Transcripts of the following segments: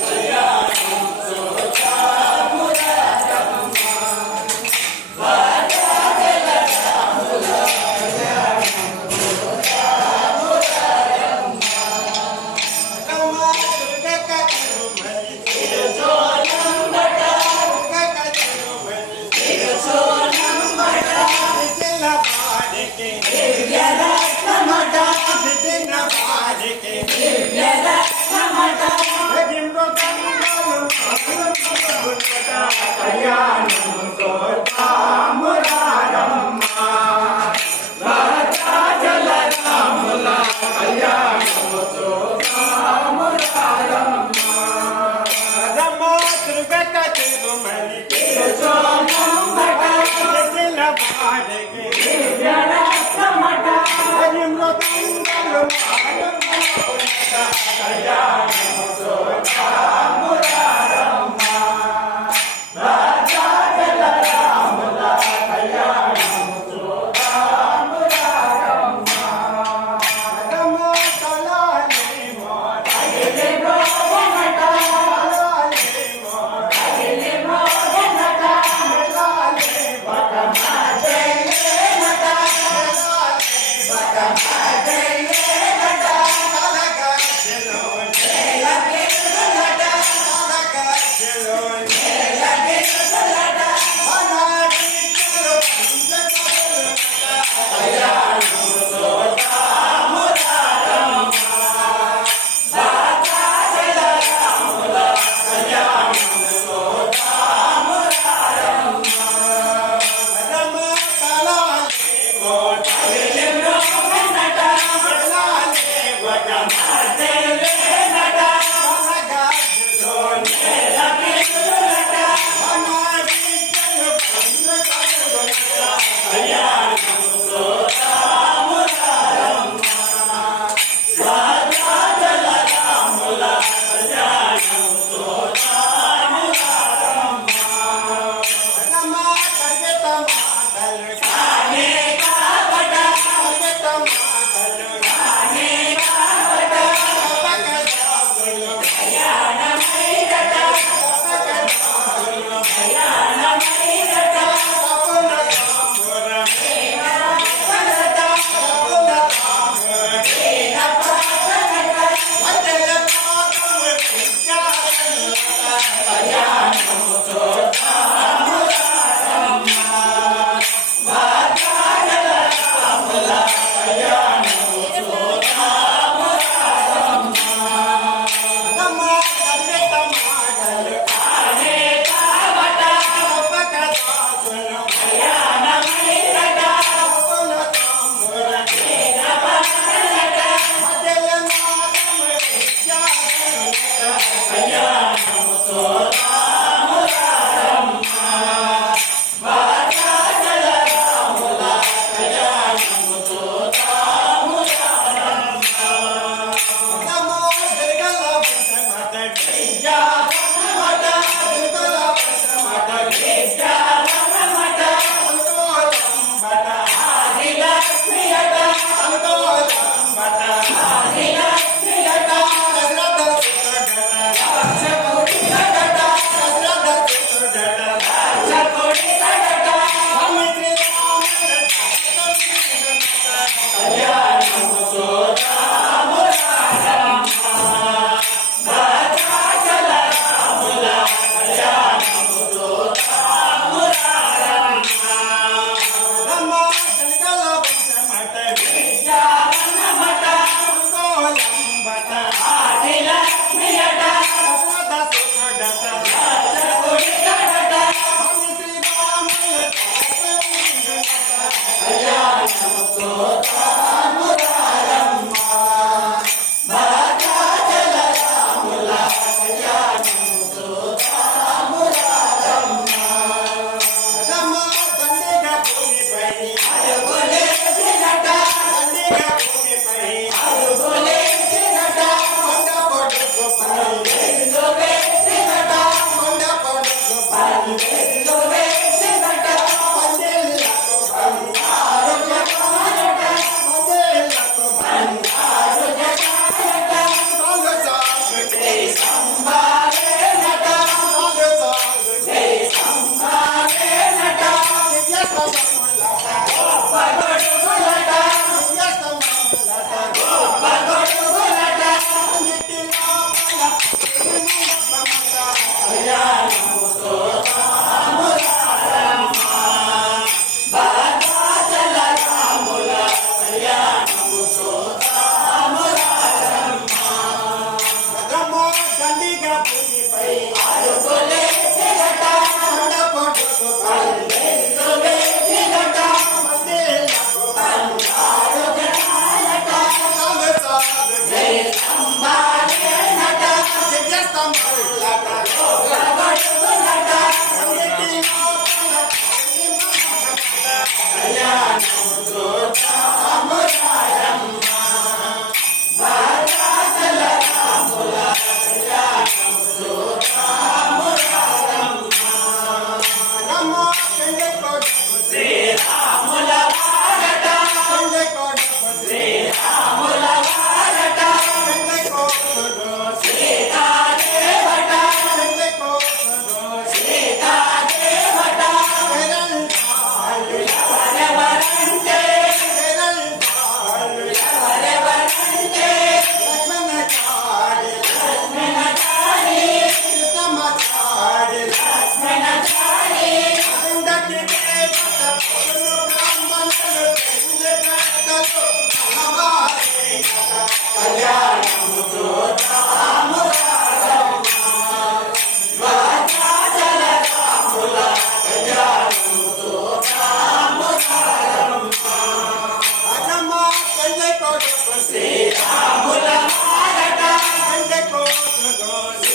Yeah. Yeah.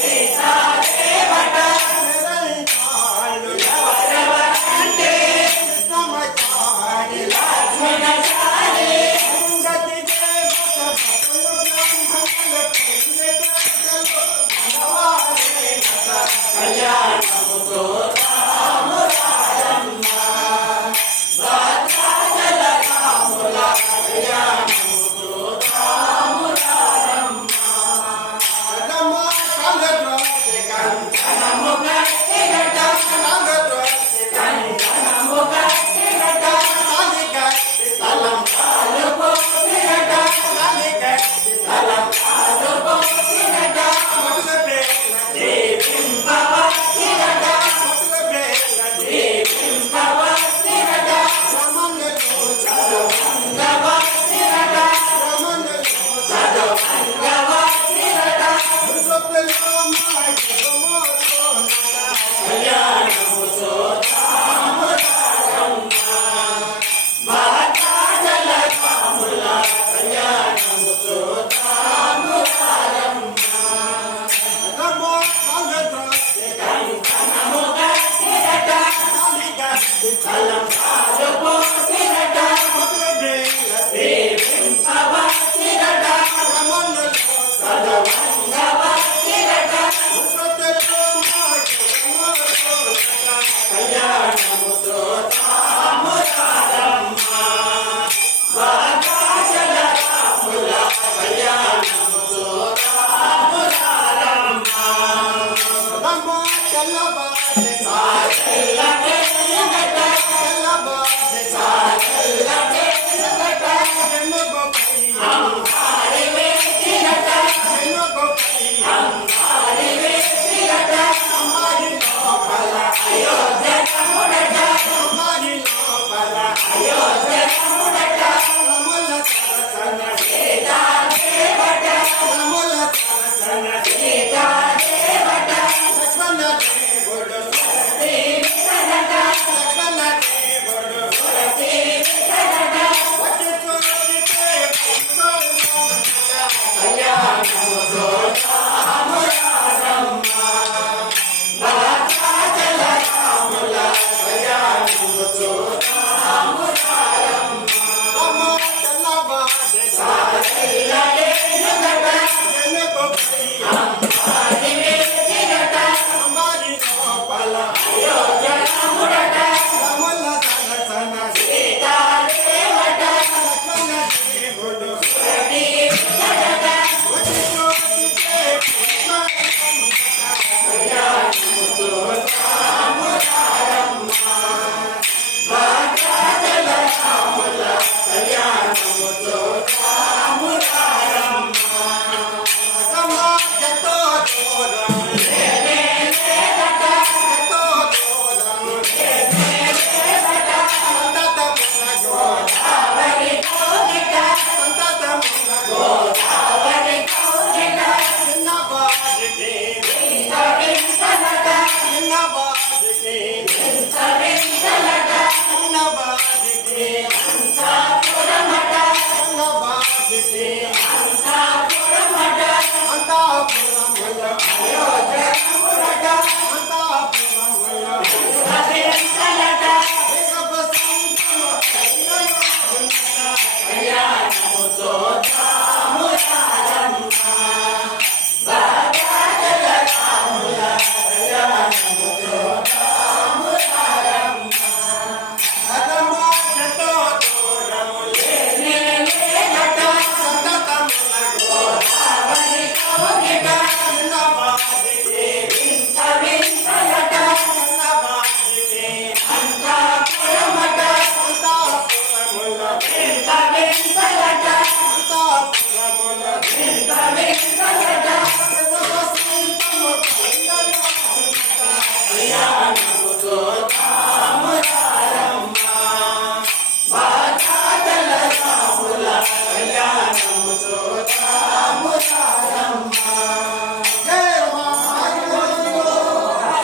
Exato.